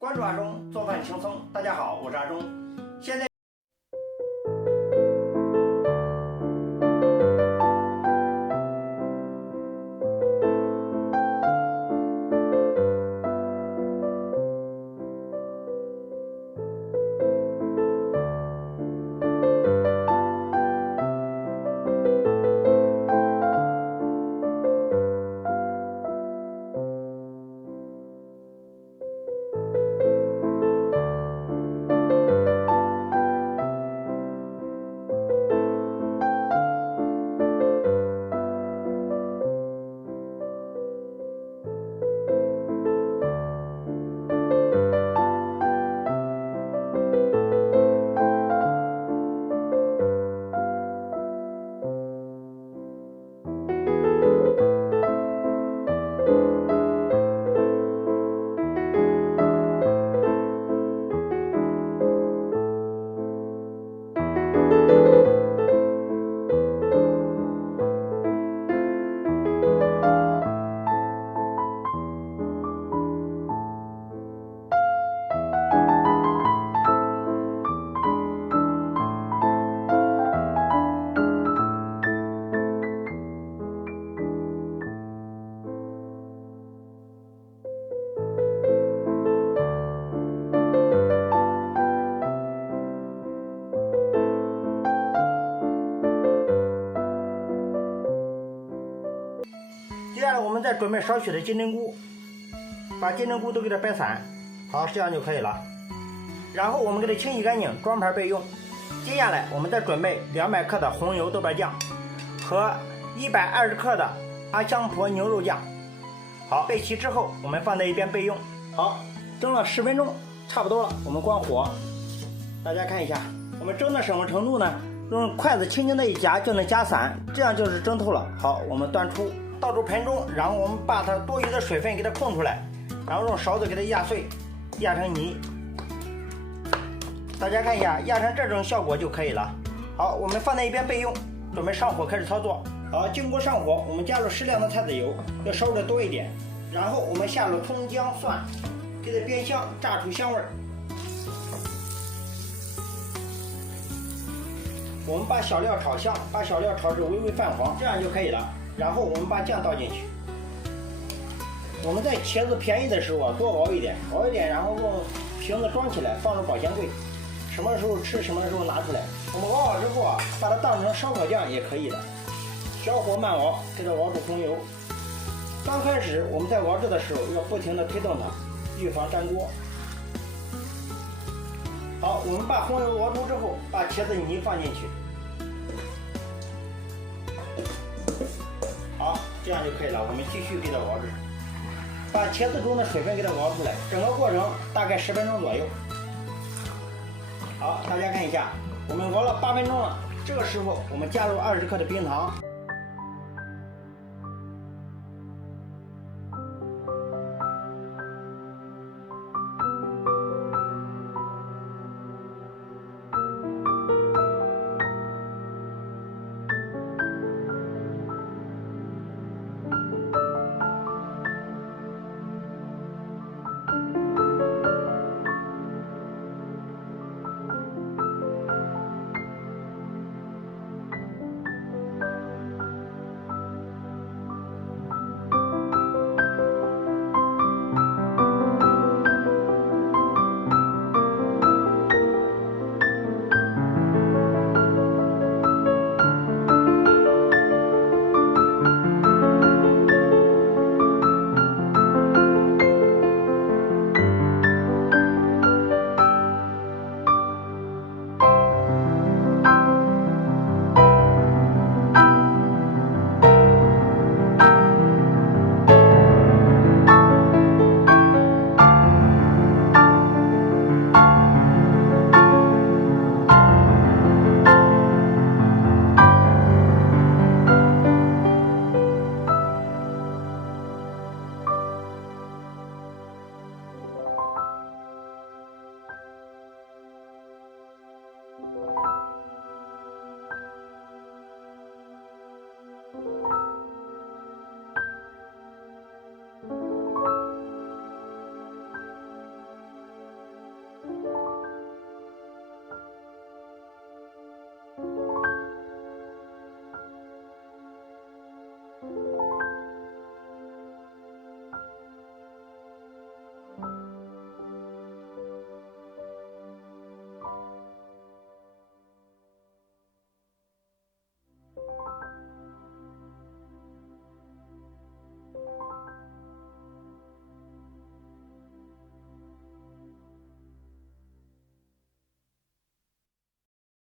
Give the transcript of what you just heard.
关注阿忠，做饭轻松。大家好，我是阿忠。现在接下来我们再准备少许的金针菇，把金针菇都给它掰散，好，这样就可以了。然后我们给它清洗干净，装盘备用。接下来我们再准备200克的红油豆瓣酱和120克的阿香婆牛肉酱。好，备齐之后我们放在一边备用。好，蒸了10分钟，差不多了，我们关火。大家看一下，我们蒸到什么程度呢？用筷子轻轻的一夹就能夹散，这样就是蒸透了。好，我们端出，倒入盆中，然后我们把它多余的水分给它控出来，然后用勺子给它压碎，压成泥。大家看一下，压成这种效果就可以了。好，我们放在一边备用，准备上火开始操作。好，经过上火，我们加入适量的菜籽油，要烧的多一点。然后我们下入葱姜蒜，给它煸香，炸出香味儿。我们把小料炒香，把小料炒至微微泛黄，这样就可以了。然后我们把酱倒进去。我们在茄子便宜的时候啊，多熬一点，然后用瓶子装起来，放入保鲜柜。什么时候吃，什么时候拿出来。我们熬好之后啊，把它当成烧烤酱也可以的。小火慢熬，给它熬出红油。刚开始我们在熬制的时候要不停的推动它，预防粘锅。好，我们把红油熬出之后，把茄子泥放进去。好，这样就可以了。我们继续给它熬制，把茄子中的水分给它熬出来。整个过程大概10分钟左右。好，大家看一下，我们熬了8分钟了。这个时候我们加入20克的冰糖。